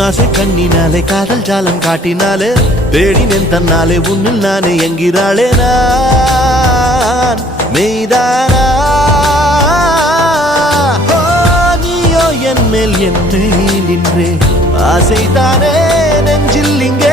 உன்னாசை கண்ணினாலே காதல் ஜாலம் காட்டினாலே தேடினேன் தன்னாலே உன்னில் நானே என்கிறாளே நான் மெய்தானா என் மேல் என்னை நின்றே ஆசைதானே நெஞ்சில் இங்கே